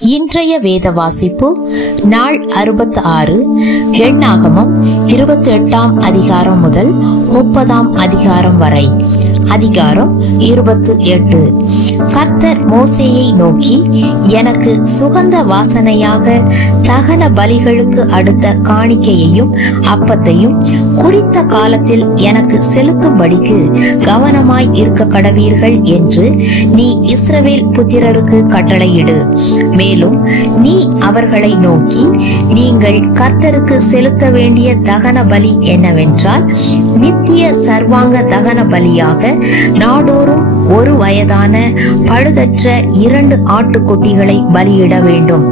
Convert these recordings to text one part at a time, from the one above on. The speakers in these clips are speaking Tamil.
இன்றைய வேத வாசிப்பு நாள் 66 எண்ணாகமம் 28ஆம் அதிகாரம் முதல் 30ஆம் அதிகாரம் வரை. அதிகாரம் 28. கர்த்தர் மோசேயை நோக்கி, எனக்கு சுகந்த வாசனையாக தகன பலிகளுக்கு அடுத்த காணிக்கையையும் அப்பத்தையும் குறித்த காலத்தில் எனக்கு செலுத்தும்படிக்கு கவனமாய் இருக்க கடவீர்கள் என்று நீ இஸ்ரவேல் புத்திரருக்கு கட்டளையிடு. மேலும் நீ அவர்களை நோக்கி, நீங்கள் கர்த்தருக்கு செலுத்த வேண்டிய தகன பலி என்னவென்றால், நித்திய சர்வாங்க தகன பலியாக நாடோறும் ஒரு வயதான பழுதற்ற 2 ஆட்டுக்குட்டிகளை பலியிட வேண்டும்.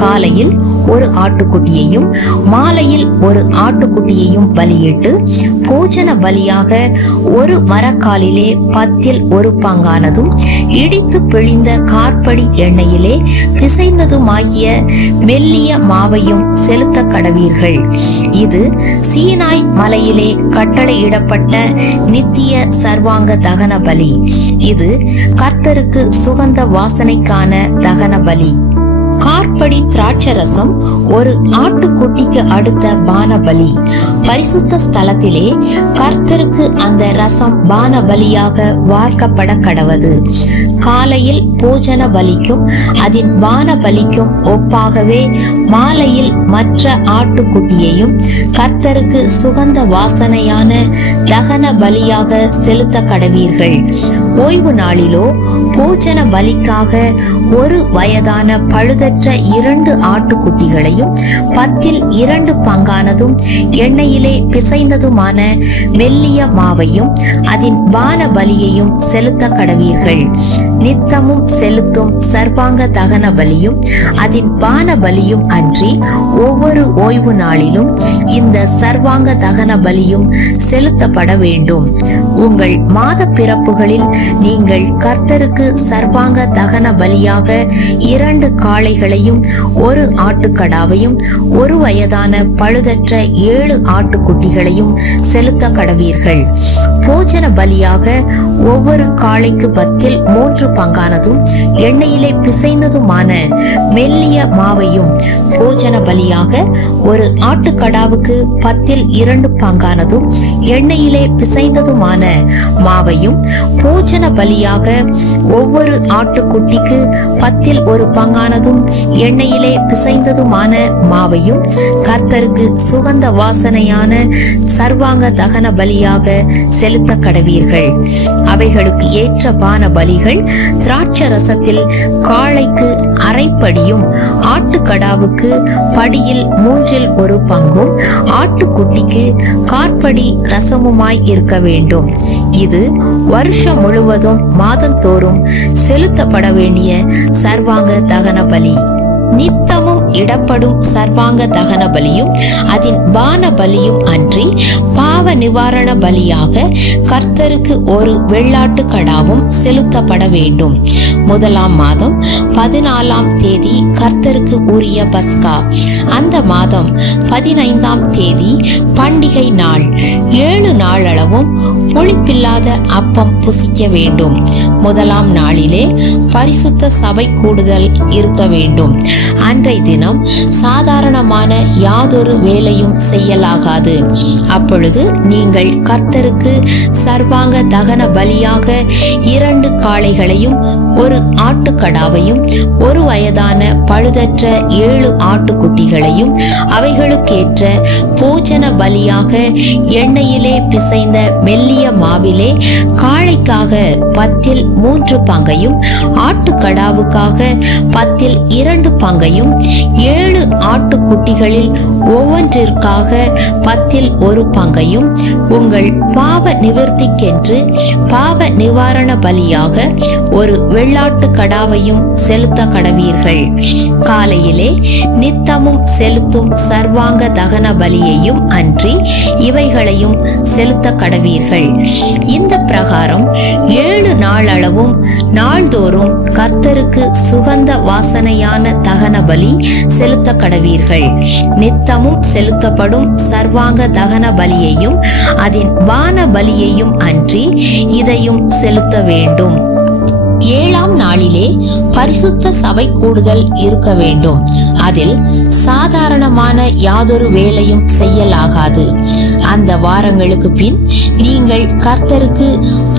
காலையில் ஒரு ஆட்டுக்குட்டியையும் மாலையில் ஒரு ஆட்டுக்குட்டியையும் பலியிட்டு, போஜன பலியாக ஒரு மரக்காலிலே 10 1 பங்கானதும் இடித்து பிழிந்த கார்படி எண்ணெயிலே பிசைந்ததுமாகிய மெல்லிய மாவையும் செலுத்த கடவீர்கள். இது சீனாய் மலையிலே கட்டளையிடப்பட்ட நித்திய சர்வாங்க தகன பலி. இது கர்த்தருக்கு சுகந்த வாசனைக்கான தகன பலி. கார்படி திராட்சரசம் ஒரு ஆட்டுக்குட்டிக்கு அடுத்த பானபலி. பரிசுத்த ஸ்தலத்திலே கர்த்தருக்கு அந்த ரசம் பானபலியாக வார்க்கப்பட கடவது. காலையில் போஜன பலிக்கும் அதன் பானபலிக்கும் ஒப்பாகவே மாலையில் மற்ற ஆட்டுக்குட்டியையும் கர்த்தருக்கு சுகந்த வாசனையான தகன பலியாக செலுத்த கடவீர்கள். ஓய்வு நாளிலோ போஜன பலிக்காக ஒரு வயதான பழுதற்ற 2 ஆட்டுக்குட்டிகளையும் 10 2 பங்கானதும் எண்ணெயிலே பிசைந்ததுமான மெல்லிய மாவையும் அதன் பான பலியையும் செலுத்த கடவீர்கள். நித்தமும் செலுத்தும் சர்வாங்க தகன பலியும் அதன் பான பலியும் அன்றி ஒவ்வொரு ஓய்வு நாளிலும் இந்த சர்வாங்க தகன பலியும் செலுத்தப்பட வேண்டும். உங்கள் மாத பிறப்புகளில் நீங்கள் கர்த்தருக்கு சர்வாங்க தகன பலியாக 2 காளைகளையும் 1 ஆட்டுக்கடாவையும் 1 வயதான பழுதற்ற 7 ஆட்டுக்குட்டிகளையும் செலுத்த கடவீர்கள். போஜன பலியாக ஒவ்வொரு காளைக்கு 10 3 பங்கானதும் எண்ணெயிலே பிசைந்ததுமான மெல்லிய மாவையும், போஜன பலியாக ஒரு ஆட்டுக்கடாவுக்கு 10 2 பங்கானதும் எண்ணெயிலே பிசைந்ததுமான மாவையும், போஜன பலியாக ஒவ்வொரு ஆட்டுக்குட்டிக்கு 10 1 பங்கானதும் எண்ணெயிலே பிசைந்ததுமான மாவையும் கர்த்தருக்கு சுகந்த வாசனையான சர்வாங்க தகன பலியாக செலுத்த கடவீர்கள். அவைகளுக்கு ஏற்ற பான பலிகள் திராட்சரசத்தில் காளைக்கு அரைப்படியும், ஆட்டுக்கடாவுக்கு படியில் 3 1 பங்கும், ஆட்டுக்குட்டிக்கு கார்படி ரசமுமாய் இருக்க வேண்டும். இது வருஷம் முழுவதும் மாதந்தோறும் செலுத்தப்பட வேண்டிய சர்வாங்க தகன பலி. நித்தமும் இடப்படும் சர்வாங்க தகன பலியும் அதன் பான பலியும் அன்றி பாவ நிவாரண பலியாக கர்த்தருக்கு ஒரு வெள்ளாட்டு கடாவும் செலுத்தப்பட வேண்டும். 1ஆம் மாதம் 14ஆம் தேதி கர்த்தருக்கு உரிய பஸ்கா. அந்த மாதம் 15ஆம் தேதி பண்டிகை நாள். 7 நாளளவும் புளிப்பில்லாத அப்பம் புசிக்க வேண்டும். 1ஆம் நாளிலே பரிசுத்த சபை கூடுதல் இருக்க வேண்டும். அன்றைய தினம் சாதாரணமான யாதொரு வேலையும் செய்யலாகாது. அப்பொழுது நீங்கள் கர்த்தருக்கு சர்வாங்க தகன பலியாக 2 காளைகளையும் 1 ஆட்டுக்கடாவையும் 1 வயதான பழுதற்ற 7 ஆட்டுக்குட்டிகளையும் அவைகளுக்கேற்ற போஜன பலியாக எண்ணெயிலே பிசைந்த மெல்லிய மாவிலே காளைக்காக 10 3 பங்கையும், ஆட்டுக்கடாவுக்காக 10 2 பங்கையும், 7 ஆட்டுக்குட்டிகளில் ஒவ்வொன்றிற்காக 10 1 பங்கையும் உங்கள் பாவ நிவர்த்திக்கென்று பாவ நிவாரண பலியாக ஒரு வெள்ளாட்டு கடாவையும் செலுத்த கடவீர்கள். காலையிலே நித்தமும் செலுத்தும் சர்வாங்க தகன பலியையும் அன்றி இவைகளையும் செலுத்த கடவீர்கள். இந்த பிரகாரம் 7 நாளளவும் நாள்தோறும் கர்த்தருக்கு சுகந்த வாசனையான தகன பலி செலுத்த கடவீர்கள். நித்தமும் செலுத்தப்படும் சர்வாங்க தகன பலியையும் அதன் பான பலியையும் அன்றி இதையும் செலுத்த வேண்டும். ஏழாம் நாளிலே பரிசுத்த சபை கூடுதல் இருக்க வேண்டும். அதில் சாதாரணமான யாதொரு வேலையும் செய்யலாகாது. அந்த வாரங்களுக்கு பின் நீங்கள் கர்த்தருக்கு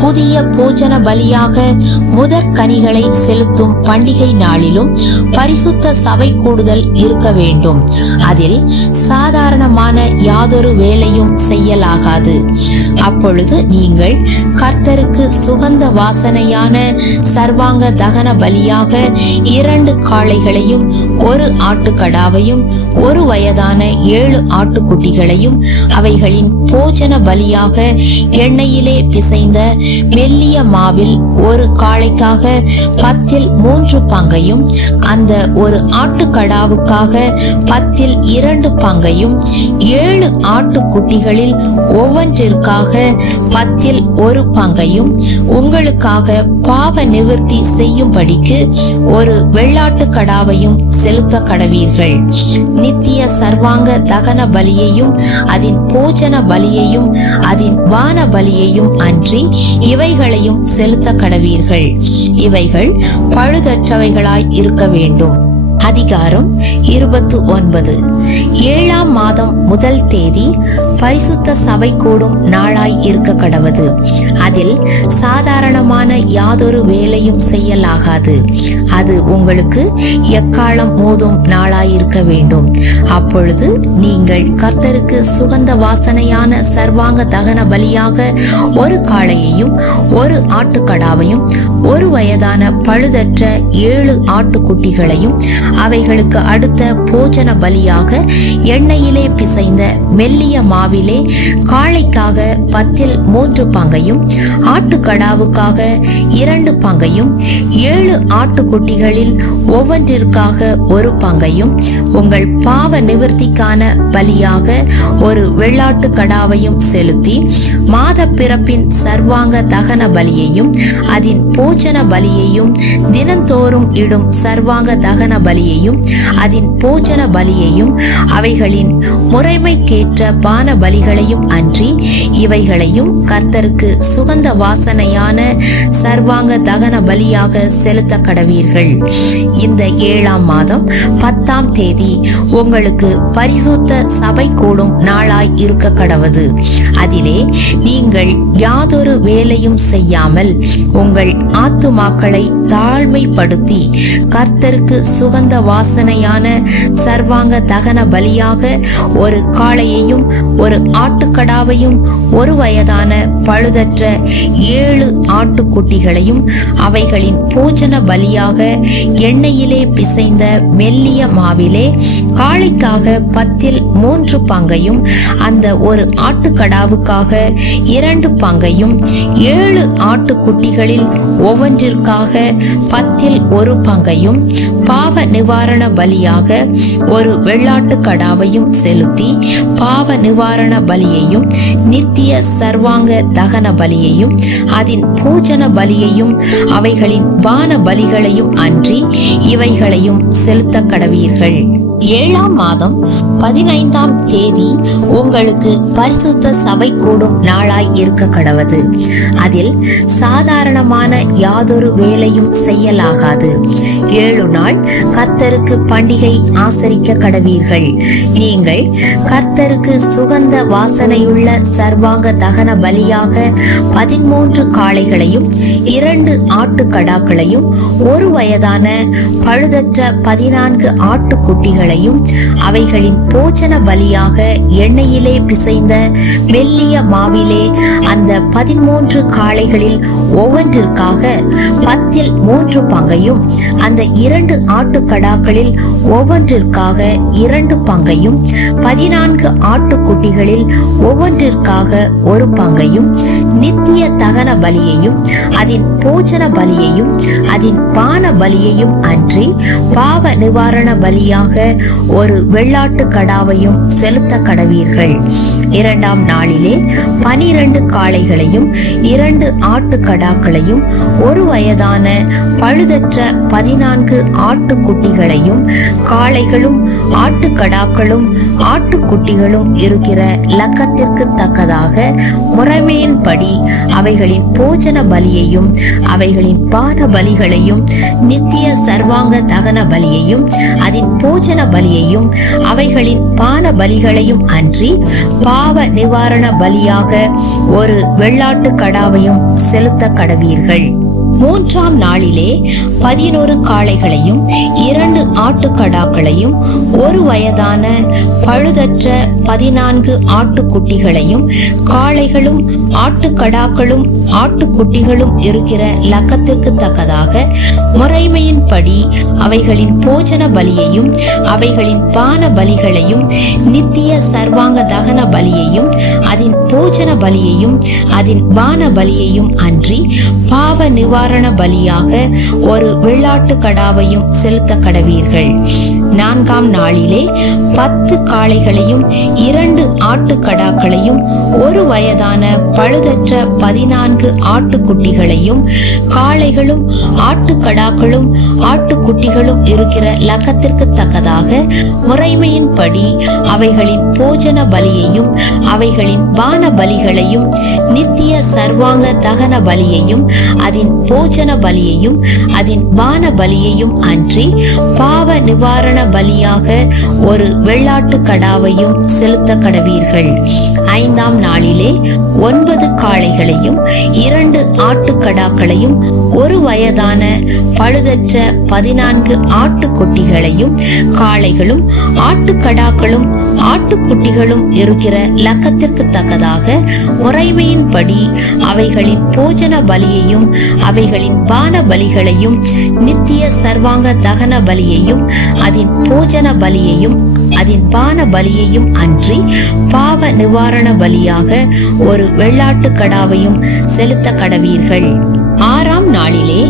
புதிய போஜன பலியாக முதற் கனிகளை செலுத்தும் பண்டிகை நாளிலும் பரிசுத்த சபை கூடுதல் இருக்க வேண்டும். அதில் சாதாரணமான யாதொரு வேலையும் செய்யலாகாது. அப்பொழுது நீங்கள் கர்த்தருக்கு சுகந்த வாசனையான சர்வாங்க தகன பலியாக 2 காளைகளையும் 1 ஆட்டுக்கடாவையும் 1 வயதான 7 ஆட்டுக்குட்டிகளையும் அவைகளின் போஜன பலியாக எண்ணெயிலே பிசைந்த மெல்லிய மாவில் 1 காளைக்காக 10 பங்கையும் அந்த 1 ஆட்டுக்கடாவுக்காக 10 பங்கையும் 7 ஆட்டுக்குட்டிகளில் ஒவ்வொன்றிற்காக 10 பங்கையும் உங்களுக்காக பாவ நிவர்த்தி செய்யும்படிக்கு 1 வெள்ளாட்டு கடாவையும் செலுத்த கடவீர்கள். நித்திய சர்வாங்க தகன பலியையும் அதன் போஜன பலியையும் அதன் வான பலியையும் அன்றி இவைகளையும் செலுத்த கடவீர்கள். இவைகள் பழுதற்றவைகளாய் இருக்க வேண்டும். அதிகாரம் 29. 7ஆம் மாதம் முதல் தேதி பரிசுத்த சபை கூடும் நாளாய் இருக்க கடவது. அதில் சாதாரணமான யாதொரு வேலையும் செய்யலாகாது. அது உங்களுக்கு எக்காலம் மோதும் நாளாயிருக்க வேண்டும். அப்பொழுது நீங்கள் கர்த்தருக்கு சுகந்த வாசனையான சர்வாங்க தகன பலியாக 1 காளையையும் 1 ஆட்டுக்கடாவையும் 1 வயதான பழுதற்ற 7 ஆட்டுக்குட்டிகளையும் அவைகளுக்கு அடுத்த போஜன பலியாக எண்ணெயிலே பிசைந்த மெல்லிய மாவிலே காளைக்காக 10 பங்கையும் ஆட்டுக்கடாவுக்காக 2 பங்கையும் 7 ஆட்டுக்குட்டிகளில் ஒவ்வொன்றிற்காக 1 பங்கையும் உங்கள் பாவ நிவர்த்திக்கான பலியாக 1 வெள்ளாட்டு கடாவையும் செலுத்தி மாத பிறப்பின் சர்வாங்க தகன பலியையும் அதன் போஜன பலியையும் தினந்தோறும் இடும் சர்வாங்க தகன பலியையும் அதன் போஜன பலியையும் அவைகளின் முறைமைக்கேற்ற பான பலிகளையும் அன்றி இவைகளையும் கர்த்தருக்கு சுகந்த வாசனையான சர்வாங்க தகன பலியாக செலுத்த கடவீர்கள். இந்த 7ஆம் மாதம் 10ஆம் தேதி உங்களுக்கு பரிசுத்த சபை கூடும் நாளாய் இருக்க கடவது. அதிலே நீங்கள் யாதொரு வேலையும் செய்யாமல் உங்கள் ஆத்துமாக்களை தாழ்மைப்படுத்தி கர்த்தருக்கு சுகந்த வாசனையான சர்வாங்க தகன பலியாக 1 காளையையும் 1 ஆட்டுக்கடாவையும் 1 வயதான பழுதற்ற 7 ஆட்டுக்குட்டிகளையும் அவைகளின் போஜன பலியாக எண்ணெயிலே பிசைந்த மெல்லிய மாவிலே காளைக்காக 10 பங்கையும் அந்த 1 ஆட்டுக்கடாவுக்காக 2 பங்கையும் 7 ஆட்டுக்குட்டிகளில் ஒவ்வொன்றிற்காக 10 பங்கையும் பாவ நிவாரண பலியாக 1 வெள்ளாட்டு கடாவையும் செலுத்தி பாவ நிவாரண பலியையும் நித்திய சர்வாங்க தகன பலியையும் அதன் பூஜன பலியையும் அவைகளின் வான பலிகளையும் அன்றி இவைகளையும் செலுத்த கடவீர்கள். 7ஆம் மாதம் 15ஆம் தேதி உங்களுக்கு பரிசுத்த சபை கூடும் நாளாய் இருக்க கடவது. அதில் சாதாரணமான யாதொரு வேலையும் செய்யலாகாது. 7 நாள் கர்த்தருக்கு பண்டிகை ஆசரிக்க கடவீர்கள். நீங்கள் கர்த்தருக்கு சுகந்த வாசனையுள்ள சர்வாங்க தகன பலியாக 13 காளைகளையும் 2 ஆட்டுக்கடாக்களையும் 1 வயதான பழுதற்ற 14 ஆட்டுக்குட்டிகளையும் அவைகளின் போஜன பலியாக எண்ணெயிலே பிசைந்த மெல்லிய மாவிலே அந்த 13 காளைகளில் ஒவ்வொன்றிற்காக 10 பங்கையும் அந்த 2 ஆட்டுக்கடாக்களில் ஒவ்வொன்றிற்காக 2 பங்கையும் 14 ஆட்டுக்குட்டிகளில் ஒவ்வொன்றிற்காக 1 பங்கையும் நித்திய தகன பலியையும் அதன் போஜன பலியையும் அதன் பான பலியையும் அன்றி பாவ நிவாரண பலியாக 1 வெள்ளாட்டு கடாவையும் செலுத்த கடவீர்கள். 2ஆம் நாளிலே 12 காளைகளையும் 2 ஆட்டுக்கடாக்களையும் 1 வயதான பழுதற்ற 14 ஆட்டுக்குட்டிகளையும் காளைகளும் ஆட்டுக்கடாக்களும் ஆட்டுக்குட்டிகளும் இருக்கிற லக்கத்திற்கு தக்கதாக முறைமையின்படி அவைகளின் போஜன பலியையும் அவைகளின் பான பலிகளையும் நித்திய சர்வாங்க தகன பலியையும் அதன் போஜன பலியையும் அவைகளின் பான பலிகளையும் அன்றி பாவ நிவாரண பலியாக ஒரு வெள்ளாட்டு கடாவையும் செலுத்த கடவீர்கள். 3ஆம் நாளிலே 11 காளைகளையும் 2 ஆட்டுக்கடாக்களையும் 1 வயதான பழுதற்ற 14 ஆட்டுக்குட்டிகளையும் காளைகளும் ஆட்டுக்கடாக்களும் ஆட்டுக்குட்டிகளும் இருக்கிற லக்கத்திற்கு தக்கதாக முறைமையின்படி அவைகளின் போஜன பலியையும் அவைகளின் பான பலிகளையும் நித்திய சர்வாங்க தகன பலியையும் அதன் போஜன பலியையும் அதன் பான பலியையும் அன்றி பாவ நிவாரண பலியாக ஒரு வெள்ளாட்டு கடாவையும் செலுத்த கடவீர்கள். 4ஆம் நாளிலே 10 காளைகளையும் 2 ஆட்டுக்கடாக்களையும் 1 வயதான பழுதற்ற 14 ஆட்டுக்குட்டிகளையும் காளைகளும் ஆட்டுக்கடாக்களும் ஆட்டுக்குட்டிகளும் இருக்கிற லக்கத்திற்கு தக்கதாக முறைமையின்படி அவைகளின் போஜன பலியையும் அவைகளின் பான பலிகளையும் நித்திய சர்வாங்க தகன பலியையும் அதன் போஜன பலியையும் அதன் பான பலியையும் அன்றி பாவ நிவாரண பலியாக ஒரு வெள்ளாட்டு கடாவையும் செலுத்த கடவீர்கள். 5ஆம் நாளிலே 9 காளைகளையும் 2 ஆட்டுக்கடாக்களையும் 1 வயதான பழுதற்ற 14 ஆட்டுக்குட்டிகளையும் காளைகளும் ஆட்டுக்கடாக்களும் ஆட்டுக்குட்டிகளும் இருக்கிற லக்கத்திற்கு தக்கதாக முறைமையின்படி அவைகளின் போஜன பலியையும் அவைகளின் பான பலிகளையும் நித்திய சர்வாங்க தகன பலியையும் அதன் போஜன பலியையும் அதன் பான பலியையும் அன்றி பாவ நிவாரண பலியாக ஒரு வெள்ளாட்டு கடாவையும் செலுத்த கடவீர்கள். 6ஆம் நாளிலே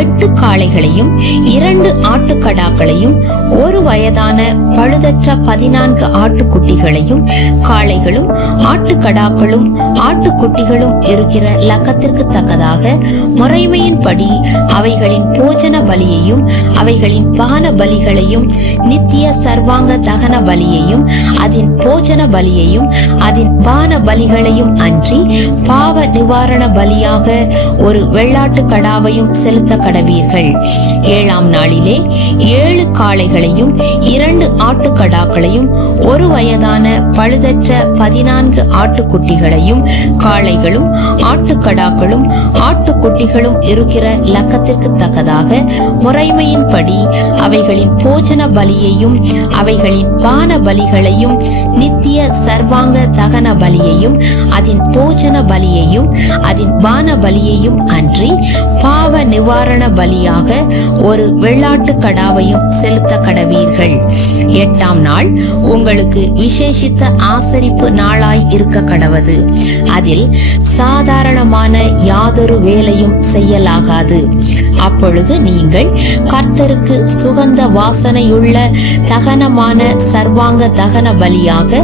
8 காளைகளையும் 2 ஆட்டுக்கடாக்களையும் 1 வயதான பழுதற்ற 14 ஆட்டுக்குட்டிகளையும் காளைகளும் ஆட்டுக்கடாக்களும் ஆட்டுக்குட்டிகளும் இருக்கிற லக்கத்திற்கு தக்கதாக முறைமையின்படி அவைகளின் போஜன பலியையும் அவைகளின் பான பலிகளையும் நித்திய சர்வாங்க தகன பலியையும் அதன் போஜன பலியையும் அதன் பான பலிகளையும் அன்றி பாவ நிவாரண பலியாக ஒரு வெள்ளாட்டு கடாவையும் செலுத்த கடவீர்கள். 7ஆம் நாளிலே 7 காளைகளையும் 2 ஆட்டுக்கடாக்களையும் 1 வயதான பழுதற்ற 14 ஆட்டுக்குட்டிகளையும் காளைகளும் ஆட்டுக்கடாக்களும் ஆட்டுக்குட்டிகளும் இருக்கிற லக்கத்திற்கு தக்கதாக முறைமையின்படி அவைகளின் போஜன பலியையும் அவைகளின் பான பலிகளையும் நித்திய சர்வாங்க தகன பலியையும் அதன் போஜன பலியையும் அதன் பான பலியையும் அன்றி பாவ நிவாரண பலியாக ஒரு வெள்ளாட்டு கடாவையும் செலுத்த கடவீர்கள். 8ஆம் நாள் உங்களுக்கு விசேஷித்த ஆசரிப்பு நாளாய் இருக்க கடவது. அதில் சாதாரணமான யாதொரு வேலையும் செய்யலாகாது. அப்பொழுது நீங்கள் கர்த்தருக்கு சுகந்த வாசனையுள்ள தகனமான சர்வாங்க தகன பலியாக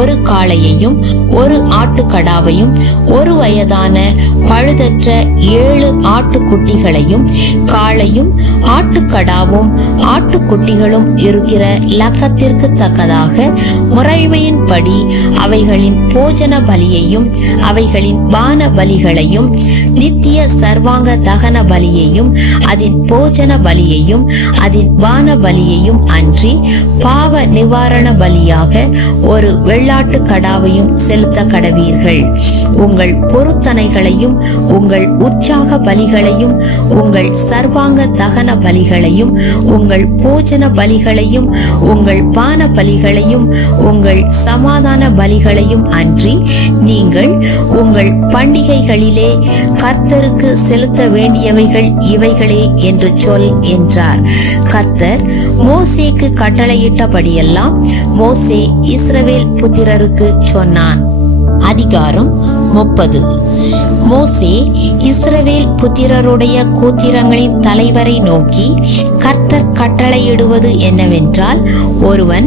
1 காளையையும் 1 ஆட்டுக்கடாவையும் 1 வயதான பழுதற்ற 7 ஆட்டுக்குட்டிகளையும் காளையும் ஆட்டுக்கடாவும் ஆட்டுக்குட்டிகளும் இருக்கிற லக்கத்திற்கு தக்கதாக முறைமையின்படி அவைகளின் போஜன பலியையும் அவைகளின் பான பலிகளையும் நித்திய சர்வாங்க தகன பலியையும் அதன் போஜன பலியையும் அதன் பான பலியையும் அன்றி பாவ நிவாரண பலியாக ஒரு வெள்ளாட்டு கடாவையும் செலுத்த கடவீர்கள். உங்கள் பொருத்தனைகளையும் உங்கள் உற்சாக பலிகளையும் உங்கள் சர்வாங்க தகன பலிகளையும் உங்கள் போஜன பலிகளையும் உங்கள் பான பலிகளையும் உங்கள் சமாதான பலிகளையும் அன்றி நீங்கள் உங்கள் பண்டிகைகளிலே கர்த்தருக்கு செலுத்த வேண்டியவைகள் இவைகளே என்று சொல் என்றார். கர்த்தர் மோசேக்கு கட்டளையிட்டபடியெல்லாம் மோசே இஸ்ரவேல் புத்திரருக்கு சொன்னான். அதிகாரம் 30. மோசே இஸ்ரவேல் புத்திரருடைய கோத்திரங்களின் தலைவரை நோக்கி, கர்த்தர் கர்த்தர் கட்டளையிடுவது என்னவென்றால், ஒருவன்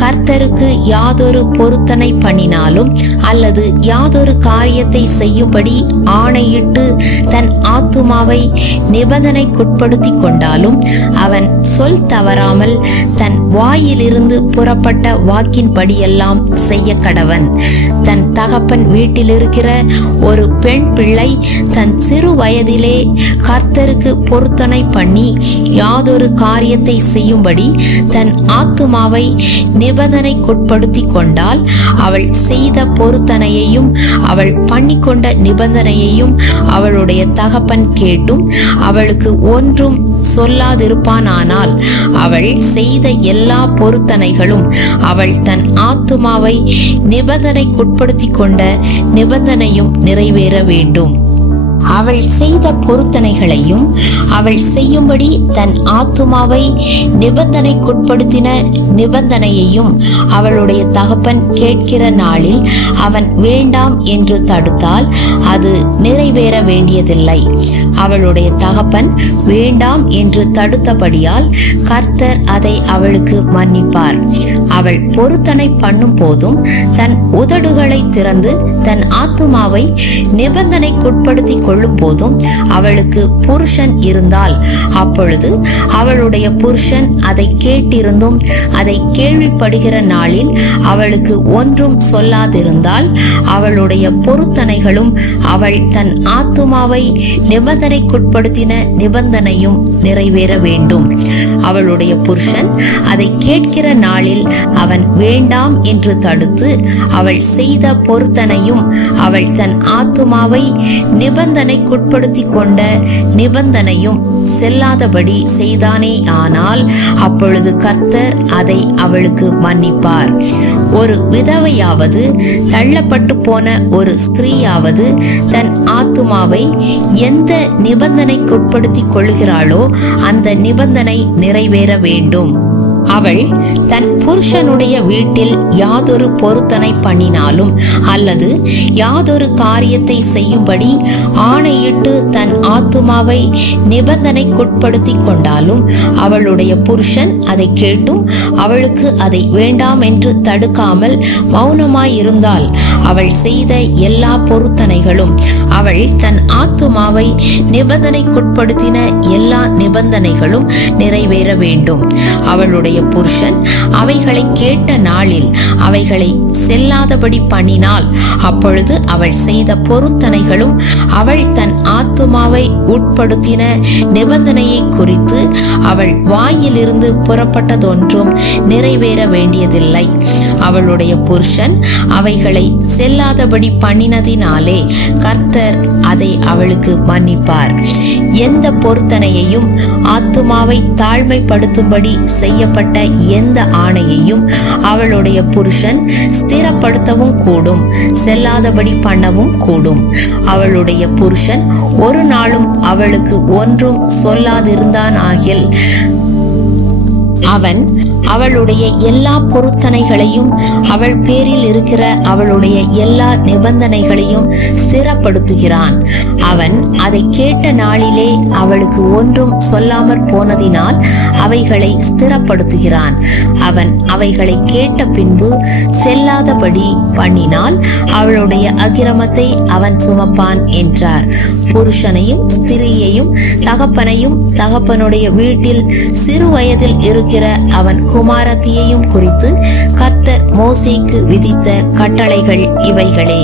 கர்த்தருக்கு யாதொரு பொருத்தனை பண்ணினாலும் அல்லது யாதொரு காரியத்தை செய்யும்படி ஆணையிட்டு தன் ஆத்துமாவை நிபந்தனைக்குட்படுத்தி கொண்டாலும் அவன் சொல் தவறாமல் தன் வாயிலிருந்து புறப்பட்ட வாக்கின்படியெல்லாம் செய்ய கடவன். தன் தகப்பன் வீட்டில் இருக்கிற ஒரு பெண் பிள்ளை தன் சிறு வயதிலே கர்த்தருக்கு பொருத்தனை பண்ணி யாதொரு காரியத்தை செய்யும்படி தன் ஆத்துமாவை நிபந்தனைக்குட்படுத்தி கொண்டால் அவள் செய்த பொருத்தனையையும் அவள் பண்ணிக்கொண்ட நிபந்தனையையும் அவளுடைய தகப்பன் கேட்டும் அவளுக்கு ஒன்றும் சொல்லாதிருப்பானானால் அவள் செய்த எல்லா பொருத்தனைகளும் அவள் தன் ஆத்துமாவை நிபந்தனைக்குட்படுத்தி கொண்ட நிபந்தனையும் நிறைவேற வேண்டும். அவள் செய்த பொருத்தனைகளையும் அவள் செய்யும்படி தன் ஆத்துமாவை நிபந்தனைக்குட்படுத்தின நிபந்தனையையும் அவளுடைய தகப்பன் கேட்கிற நாளில் அவன் வேண்டாம் என்று தடுத்தால் அது நிறைவேற வேண்டியதில்லை. அவளுடைய தகப்பன் வேண்டாம் என்று தடுத்தபடியால் கர்த்தர் அதை அவளுக்கு மன்னிப்பார். அவள் பொருத்தனை பண்ணும் போதும் தன் உதடுகளை திறந்து தன் ஆத்துமாவை நிபந்தனைக்குட்படுத்தி கொள்ளும் போதும் அவளுக்கு புருஷன் இருந்தால் அப்பொழுது அவளுடைய புருஷன் அதை கேட்டிருந்தும் அதை கேள்விப்படுகிற நாளில் அவளுக்கு ஒன்றும் சொல்லாதிருந்தால் அவளுடைய பொருத்தனைகளும் அவள் தன் ஆத்துமாவை நிபந்தனைக்குட்படுத்தின நிபந்தனையும் நிறைவேற வேண்டும். அவளுடைய புருஷன் அதை கேட்கிற நாளில் அவன் வேண்டாம் என்று தடுத்து அவள் செய்த பொருத்தனையும் அவள் தன் ஆத்துமாவை நிபந்தனைக்குட்படுத்தி கொண்ட நிபந்தனையும் செல்லாதபடி செய்தானே ஆனால் அப்பொழுது கர்த்தர் அதை அவளுக்கு மன்னிப்பார். ஒரு விதவையாவது தள்ளப்பட்டு போன ஒரு ஸ்திரீயாவது தன் ஆத்துமாவை எந்த நிபந்தனைக்குட்படுத்தி கொள்கிறாளோ அந்த நிபந்தனை நிறைவேற வேண்டும். அவள் தன் புருஷனுடைய வீட்டில் யாதொரு பொருத்தனை பண்ணினாலும் அல்லது யாதொரு காரியத்தை செய்யும்படி ஆணையிட்டு தன் ஆத்துமாவை நிபந்தனைக்குட்படுத்தி கொண்டாலும் அவளுடைய புருஷன் அதை கேட்டும் அவளுக்கு அதை வேண்டாம் என்று தடுக்காமல் மௌனமாயிருந்தால் அவள் செய்த எல்லா பொருத்தனைகளும் அவள் தன் ஆத்துமாவை நிபந்தனைக்குட்படுத்தின எல்லா நிபந்தனைகளும் நிறைவேற வேண்டும். அவளுடைய புருஷன் அவைகளை கேட்ட நாளில் அவைகளை செல்லாதபடி பண்ணினால் அப்பொழுது அவள் செய்த பொருத்தனைகளும் அவள் தன் ஆத்துமாவை உட்படுத்தின நிபந்தனையை குறித்து அவள் வாயிலிருந்து புறப்பட்டதொன்றும் நிறைவேற வேண்டியதில்லை. அவளுடைய புருஷன் அவைகளை செல்லாதபடி பண்ணினதினாலே கர்த்தர் அதை அவளுக்கு மன்னிப்பார். எந்த பொருத்தனையையும் ஆத்துமாவை தாழ்மைப்படுத்தும்படி செய்யப்பட்ட எந்த ஆணையையும் அவளுடைய புருஷன் ஸ்திரப்படுத்தவும் கூடும், செல்லாதபடி பண்ணவும் கூடும். அவளுடைய புருஷன் ஒரு நாளும் அவளுக்கு ஒன்றும் சொல்லாதிருந்தான் ஆகில் அவன் அவளுடைய எல்லா பொருத்தனைகளையும் அவள் பேரில் இருக்கிற அவளுடைய எல்லா நிபந்தனைகளையும் ஸ்திரப்படுத்துகிறான். அவன் அதை கேட்ட நாளிலே அவளுக்கு ஒன்றும் சொல்லாமற் போனதினால் அவைகளை ஸ்திரப்படுத்துகிறான். அவன் அவைகளை கேட்ட பின்பு செல்லாதபடி பண்ணினால் அவளுடைய அக்கிரமத்தை அவன் சுமப்பான் என்றார். புருஷனையும் ஸ்திரீயையும் தகப்பனையும் தகப்பனுடைய வீட்டில் சிறு வயதில் இருக்கிற அவன் குமாரத்தியையும் குறித்து கர்த்தர் மோசேக்கு விதித்த கட்டளைகள் இவைகளே.